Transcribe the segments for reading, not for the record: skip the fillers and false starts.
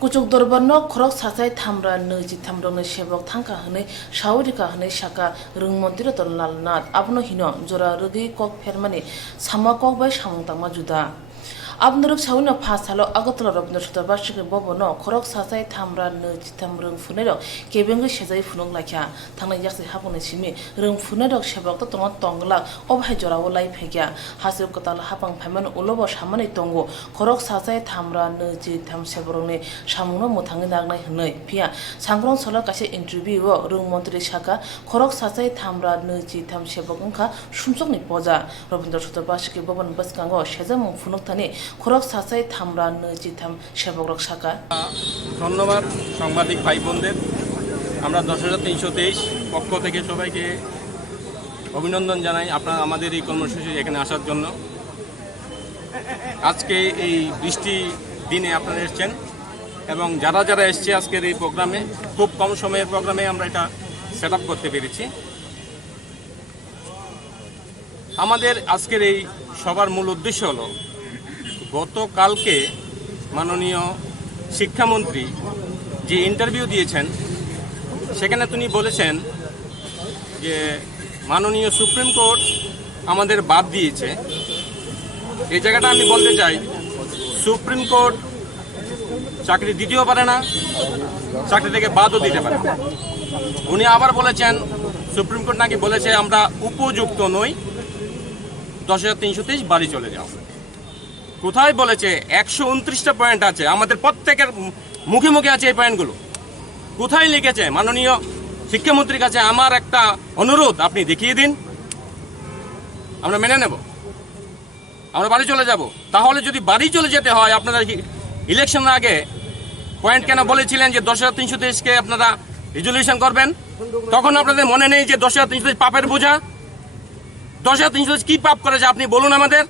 Kucuk dorban no khorok sasai thamra neji thamrong ne sebok thangka hne saurika hne saka rung montiro ton lalnat abno hino jora rodi kok fermani sama kok bai samung tangma juda Abnuruk sawino phasalo agotla robno sutar bashike bobono khorok sasai thamra neji thamrong funero kebengi sejai funong lakya thangna yakse hapone simi rung funero sebok to tonga tongla obhai jora olai phegya hasuk kotal hapang phaiman ulobo samane tongo khorok sasai thamra neji tham seborone samungno muthangi nagnai hnai phia sangrong solar kase interview o rung montri saka khorok sasai thamra neji tham sebok ongkha sumsokni poja robindra sutar bashike bobon baskango sejamung funok thani খরক সাসাই থামরা নেজি থাম সেবক শাখা ধন্যবাদ সাংবাদিক ভাই বোনদের আমরা ১০৩২৩ পক্ষ থেকে সবাইকে অভিনন্দন জানাই আপনারা আমাদের এই কর্মসূচি এখানে আসার জন্য আজকে এই বৃষ্টি দিনে আপনারা এসেছেন এবং যারা যারা এসছে আজকের এই প্রোগ্রামে খুব কম সময়ের প্রোগ্রামে আমরা এটা সেট আপ করতে পেরেছি আমাদের আজকের এই সবার মূল উদ্দেশ্য হলো গতকালকে মাননীয় শিক্ষামন্ত্রী যে ইন্টারভিউ দিয়েছেন সেখানে তিনি বলেছেন যে মাননীয় সুপ্রিম কোর্ট আমাদের বাদ দিয়েছে এই জায়গাটা আমি বলতে চাই সুপ্রিম কোর্ট চাকরি দিতেও পারে না চাকরি থেকে বাদও দিতে পারে না উনি আবার বলেছেন সুপ্রিম কোর্ট নাকি বলেছে আমরা উপযুক্ত নই ১০৩২৩ বাড়ি চলে যাও কোথায় বলেছে ১২৯টা পয়েন্ট আছে আমাদের প্রত্যেকের মুখে মুখে আছে এই পয়েন্টগুলো কোথায় লিখেছে মাননীয় শিক্ষামন্ত্রীর কাছে আমার একটা অনুরোধ আপনি দেখিয়ে দিন আমরা মেনে নেব আমরা বাড়ি চলে যাব তাহলে যদি বাড়ি চলে যেতে হয় আপনারা ইলেকশনের আগে পয়েন্ট কেন বলেছিলেন যে ১০৩২৩কে আপনারা রিজলিউশন করবেন তখন আপনাদের মনে নেই যে ১০৩২৩ পাপের বোঝা ১০৩২৩ কি পাপ করেছে আপনি বলুন আমাদের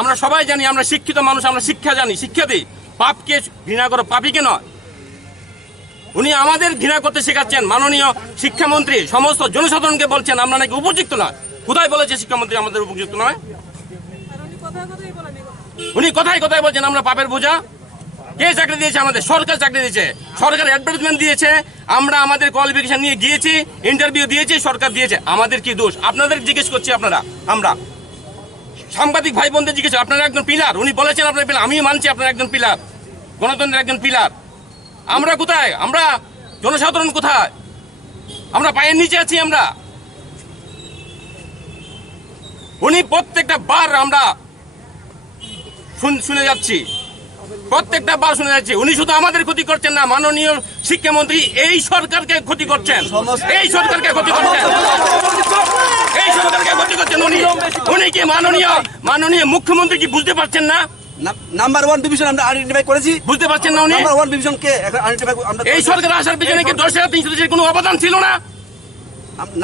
আমরা সবাই জানি আমরা শিক্ষিত মানুষ আমরা শিক্ষা জানি শিক্ষা দিই পাপকে ঘৃণা করো পাপীকে নয় উনি আমাদের ঘৃণা করতে শেখাচ্ছেন মাননীয় শিক্ষামন্ত্রী সমস্ত জনসাধারণকে বলছেন আমরা নাকি উপযুক্ত নয় কোথায় বলেছে শিক্ষামন্ত্রী আমাদের উপযুক্ত নয় উনি কথায় কথায় বলছেন আমরা পাপের বোঝা কে চাকরি দিয়েছে আমাদের সরকার চাকরি দিয়েছে সরকার অ্যাডভার্টাইজমেন্ট দিয়েছে আমরা আমাদের কোয়ালিফিকেশন নিয়ে গিয়েছি ইন্টারভিউ দিয়েছি সরকার দিয়েছে আমাদের কি দোষ আপনাদের জিজ্ঞেস করছি আপনারা আমরা সাংবাদিক ভাই বোনদের জিজ্ঞেস আপনারা একজন পিলার উনি বলেছেন আপনার পিলার আমি মানছি আপনারা একজন পিলার গণতন্ত্রের একজন পিলার আমরা কোথায় আমরা জনসাধারণ কোথায় আমরা পায়ের নিচে আছি আমরা উনি প্রত্যেকটা বার আমরা শুনে যাচ্ছি প্রত্যেকটা বার শুনে যাচ্ছি উনি শুধু আমাদের ক্ষতি করছেন না মাননীয় শিক্ষামন্ত্রী এই সরকারকে ক্ষতি করছেন এই সরকারকে ক্ষতি করছেন এই সরকারকে ক্ষতি করছেন উনি কি মাননীয় মুখ্যমন্ত্রী কি বুঝতে পারছেন না নাম্বার 1 ডিভিশন আমরা আইডেন্টিফাই করেছি বুঝতে পারছেন না উনি নাম্বার 1 ডিভিশন কে এখন আইডেন্টিফাই আমরা এই সরকার আসার পিছনে কি ১০৩২৩ কোনো অবদান ছিল না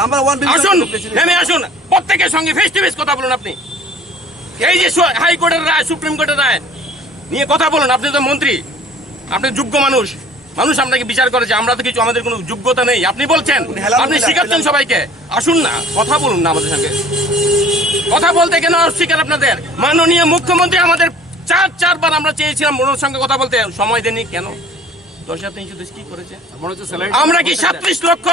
নাম্বার 1 ডিভিশন আসুন নেমে আসুন প্রত্যেকের সঙ্গে ফেস টু ফেস কথা বলুন আপনি এই যে হাইকোর্টের রায় সুপ্রিম কোর্টের রায় নিয়ে কথা বলুন আপনি তো মন্ত্রী আপনি যোগ্য মানুষ আপনাকে বিচার করেছে আমরা তো কিছু আমাদের কোনো যোগ্যতা নেই আপনি বলছেন আপনি শিখাচ্ছেন সবাইকে আসুন না কথা বলুন না আমাদের সঙ্গে কথা বলতে কেন অস্বীকার আপনাদের মাননীয় মুখ্যমন্ত্রী আমাদের চারবার আমরা চেয়েছিলাম ওনার সঙ্গে কথা বলতে সময় দেননি কেন ১০৩২৩ কি করেছে আমরা কি ৩৭ লক্ষ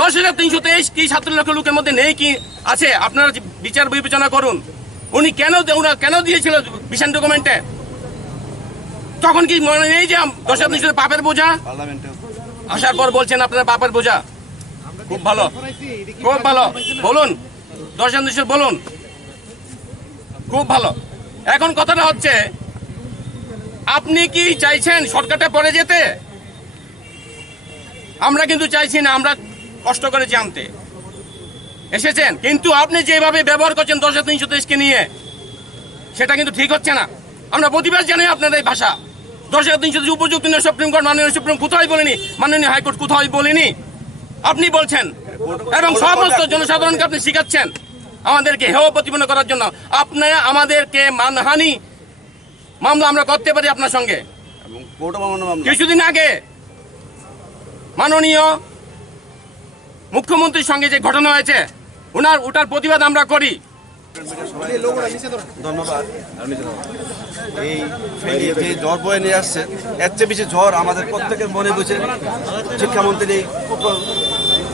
১০৩২৩ কি ৩৭ লক্ষ লোকের মধ্যে নেই কি আছে আপনারা বিচার বিবেচনা করুন উনি কেন দিয়েছিল ভিশন ডকুমেন্টে তখন কি মনে নেই যে ১০৩২ পাপের বোঝা আসার পর বলছেন আপনারা পাপের বোঝা খুব ভালো বলুন ১০৩২ বলুন খুব ভালো এখন কথাটা হচ্ছে আপনি কি চাইছেন সরকারটা পড়ে যেতে আমরা কিন্তু চাইছি না আমরা কষ্ট করে জানতে এসেছেন কিন্তু আপনি যেভাবে ব্যবহার করছেন ১০৩২কে নিয়ে সেটা কিন্তু ঠিক হচ্ছে না আমরা প্রতিবাদ জানাই আপনাদের ভাষা ১০৩২ উপযুক্ত নয় সুপ্রিম কোর্ট মাননীয় সুপ্রিম কোথায় বলেনি মাননীয় হাইকোর্ট কোথায় বলেনি আপনি বলছেন এবং সমস্ত জনসাধারণকে আপনি শিখাচ্ছেন আমাদেরকে হেয় প্রতিপন্ন করার জন্য আপনারা আমাদেরকে মানহানি মামলা আমরা করতে পারি আপনার সঙ্গে কিছুদিন আগে মাননীয় মুখ্যমন্ত্রীর সঙ্গে যে ঘটনা হয়েছে ওটার প্রতিবাদ আমরা করি ধন্যবাদ। এই ফেনী যে ঝড় বয়ে নিয়ে আসছে, এর চেয়ে বেশি ঝড় আমাদের প্রত্যেকের মনে বুঝে শিক্ষামন্ত্রীর এই খুব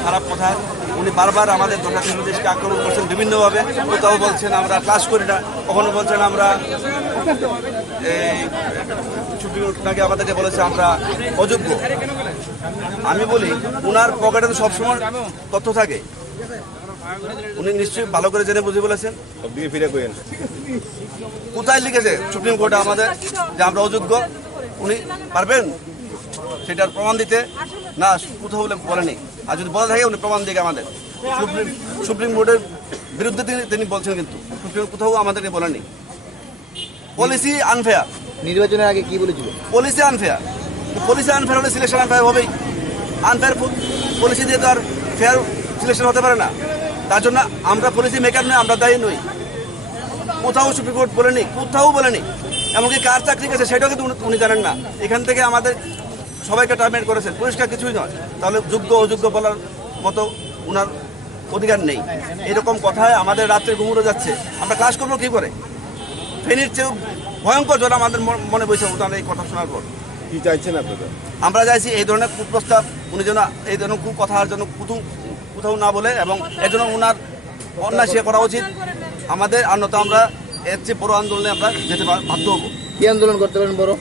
খারাপ কথা। উনি বারবার আমাদের দেশকে আক্রমণ করছেন বিভিন্নভাবে। কোথাও বলছেন আমরা ক্লাস করি না, কখনো বলছেন আমরা এই সুপ্রিম কোর্ট আমাদেরকে বলেছে আমরা অযোগ্য। আমি বলি উনার পকেটে তো সবসময় তথ্য থাকে, উনি নিশ্চয়ই ভালো করে জেনে বুঝে বলেছেন। কোথায় লিখেছে সুপ্রিম কোর্টে আমাদের যে আমরা অযোগ্য? উনি পারবেন সেটার প্রমাণ দিতে? না, কোথাও বলেনি। আর যদি বলে থাকে উনি প্রমাণ দিকে আমাদের সুপ্রিম কোর্টের বিরুদ্ধে তিনি বলছেন, কিন্তু সুপ্রিম কোথাও আমাদেরকে বলেনি। Policy unfair. নির্বাচনের আগে কি বলেছিল? Policy unfair. পলিসি আনফেয়ার হলে সিলেকশন আনফেয়ার হবেই। আনফেয়ার পলিসি দিয়ে তো আর ফেয়ার সিলেকশন হতে পারে না। তার জন্য আমরা পলিসি মেকার নই, আমরা দায়ী নই। কোথাও সুপ্রিম কোর্ট বলেনি, কোথাও বলেনি। এমনকি কার চাকরি গেছে সেটাও কিন্তু উনি জানেন না। এখান থেকে আমাদের সবাইকে টার্মিনেট করেছেন, পরিষ্কার কিছুই নয়। তাহলে যোগ্য অযোগ্য বলার মতো উনার অধিকার নেই। এরকম কথায় আমাদের রাত্রে ঘুমুড়ে যাচ্ছে। আমরা ক্লাস করবো কী করে? ফেনীর চেয়েও ভয়ঙ্কর জ্বর আমাদের মনে বসে ওনার এই কথা শোনার পর। কি চাইছেন আপনারা? আমরা চাইছি এই ধরনের কুপ্রস্তাব উনি যেন এই ধরনের কথার জন্য কোথাও না বলে, এবং এর জন্য ওনার অন্যায় স্বীকার করা উচিত আমাদের। আর নয়তো আমরা এর চেয়ে বড় আন্দোলনে আমরা যেতে বাধ্য হবো। কি আন্দোলন করতে পারেন বড়?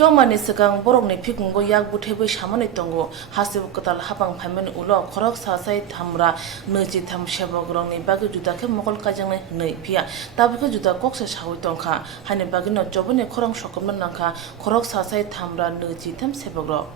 Tomani segang borok ni phikungo yak buthebui samani tongo hasib kotal hapang phaimani ulo khorok sasai thamra neji tham sebok rong ni bagi juda ke mokol kajang nei phia tabike juda kokse sawi tongkha hani bagi no joboni khorong sokomna nangkha khorok sasai thamra neji tham sebok rok